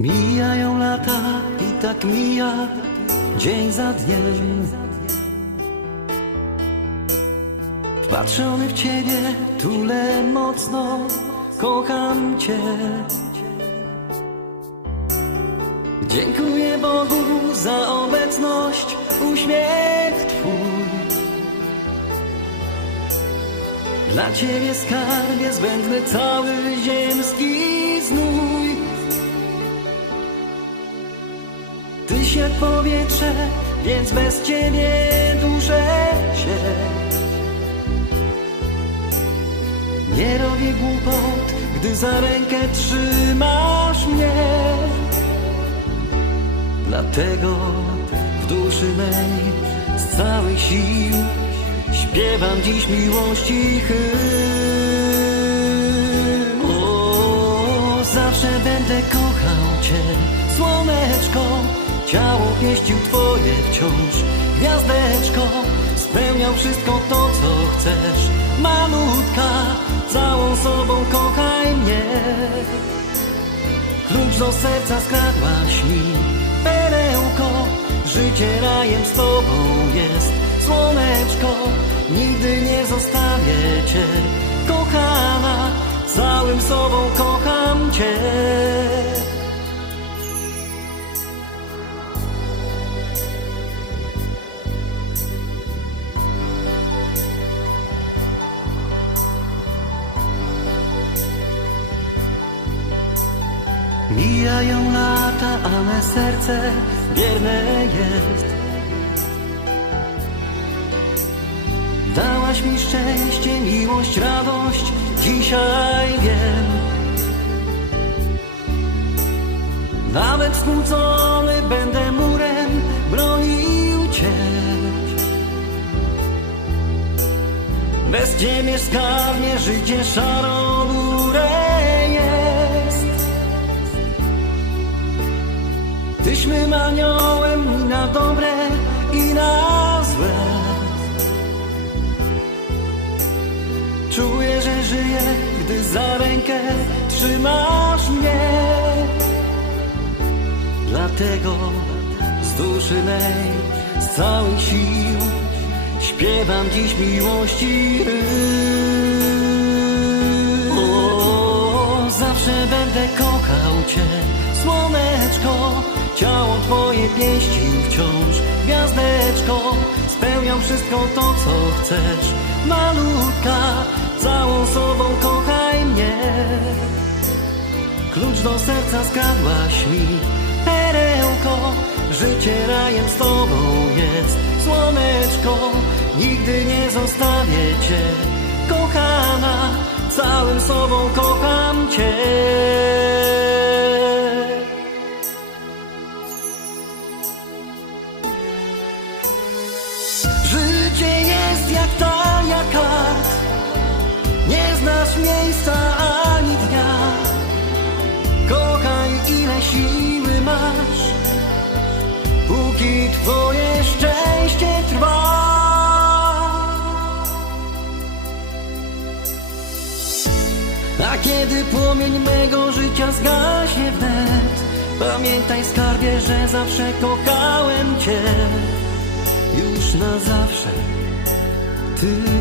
Mijają lata i tak mija dzień za dniem. Wpatrzony w ciebie, tule mocno, kocham cię. Dziękuję Bogu za obecność, uśmiech Twój. Dla Ciebie skarbie zbędny cały ziemski znój. Jak powietrze, więc bez Ciebie duszę się. Nie robię głupot, gdy za rękę trzymasz mnie. Dlatego w duszy mej z całych sił śpiewam dziś miłości hymn. O, zawsze będę kochał Cię, słoneczko, ciało pieścił Twoje wciąż, gwiazdeczko, spełniał wszystko to, co chcesz, malutka, całą sobą kochaj mnie. Klucz do serca skradłaś mi, perełko, życie rajem z tobą jest, słoneczko, nigdy nie zostawię cię, kochana, całym sobą kocham cię. Mijają lata, a serce wierne jest. Dałaś mi szczęście, miłość, radość, dzisiaj wiem. Nawet skłócony będę murem bronił Cię. Bez Ciebie skarnie życie szarobure jest. Aniołem i na dobre i na złe Czuję, że żyję, gdy za rękę trzymasz mnie Dlatego z duszy mej, z całych sił Śpiewam dziś miłości. O, zawsze będę kochał Cię, słoneczko, ciało Twoje pieścił wciąż, gwiazdeczko, spełniam wszystko to, co chcesz, malutka, całą sobą kochaj mnie. Klucz do serca skradłaś mi, perełko, życie rajem z Tobą jest, słoneczko, nigdy nie zostawię Cię, kochana, całym sobą kiedy płomień mego życia zgaśnie wnet, pamiętaj skarbie, że zawsze kochałem cię. Już na zawsze, ty